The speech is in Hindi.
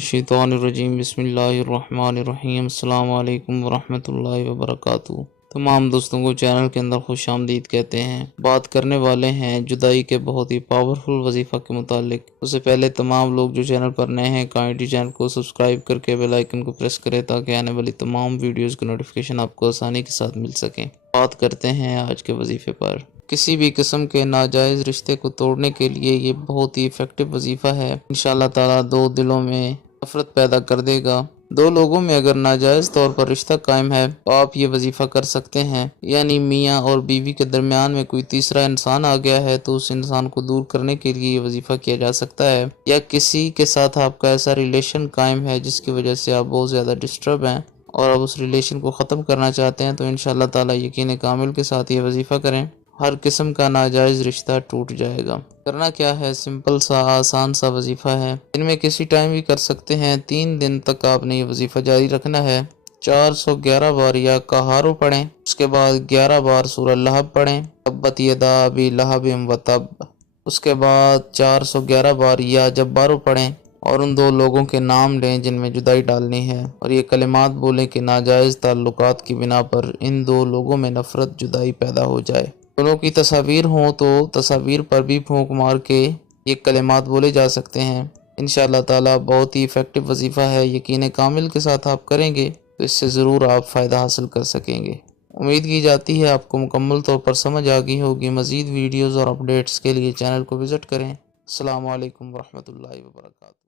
बिस्मिल्लाहिर्रहमानिर्रहीम बिस्मिल्लाहिर्रहमानिर्रहीम अस्सलाम वालेकुम वरहमतुल्लाहि वबरकातुहू। तमाम दोस्तों को चैनल के अंदर खुश आमदीद कहते हैं। बात करने वाले हैं जुदाई के बहुत ही पावरफुल वजीफ़ा के मुतालिक। उससे पहले तमाम लोग जो चैनल पर नए हैं काइंडली चैनल को सब्सक्राइब करके बेल आइकन को प्रेस करें ताकि आने वाली तमाम वीडियोज़ की नोटिफिकेशन आपको आसानी के साथ मिल सकें। बात करते हैं आज के वजीफ़े पर। किसी भी किस्म के नाजायज़ रिश्ते को तोड़ने के लिए ये बहुत ही इफ़ेक्टिव वजीफ़ा है। इंशाअल्लाह ताला दो दिलों में नफरत पैदा कर देगा। दो लोगों में अगर नाजायज़ तौर पर रिश्ता कायम है तो आप ये वजीफ़ा कर सकते हैं, यानी मियाँ और बीवी के दरमियान में कोई तीसरा इंसान आ गया है तो उस इंसान को दूर करने के लिए ये वजीफ़ा किया जा सकता है। या किसी के साथ आपका ऐसा रिलेशन कायम है जिसकी वजह से आप बहुत ज़्यादा डिस्टर्ब हैं और आप उस रिलेशन को ख़त्म करना चाहते हैं, तो इंशाअल्लाह ताला यकीन कामिल के साथ ये वजीफ़ा करें, हर किस्म का नाजायज़ रिश्ता टूट जाएगा। करना क्या है, सिंपल सा आसान सा वजीफ़ा है। दिन में किसी टाइम भी कर सकते हैं। 3 दिन तक आपने ये वजीफ़ा जारी रखना है। 411 बार या कहारो पढ़ें, उसके बाद 11 बार सूरह लहब पढ़ें, तब्बत यदा अबी लहबिम व तब। उसके बाद 411 बार या जब्बारो पढ़ें और उन दो लोगों के नाम लें जिनमें जुदाई डालनी है, और ये कलिमात बोलें कि नाजायज़ ताल्लुकात की बिना पर इन दो लोगों में नफ़रत जुदाई पैदा हो जाए। दोनों की तस्वीर हो तो तस्वीर पर भी फूंक मार के ये कलिमात बोले जा सकते हैं। इंशाअल्लाह ताला बहुत ही इफ़ेक्टिव वजीफ़ा है। यकीन कामिल के साथ आप करेंगे तो इससे ज़रूर आप फ़ायदा हासिल कर सकेंगे। उम्मीद की जाती है आपको मुकम्मल तौर पर समझ आ गई होगी। मज़ीद वीडियोज़ और अपडेट्स के लिए चैनल को विज़िट करें। अस्सलामु अलैकुम वरहमतुल्लाहि वबरकातुहू।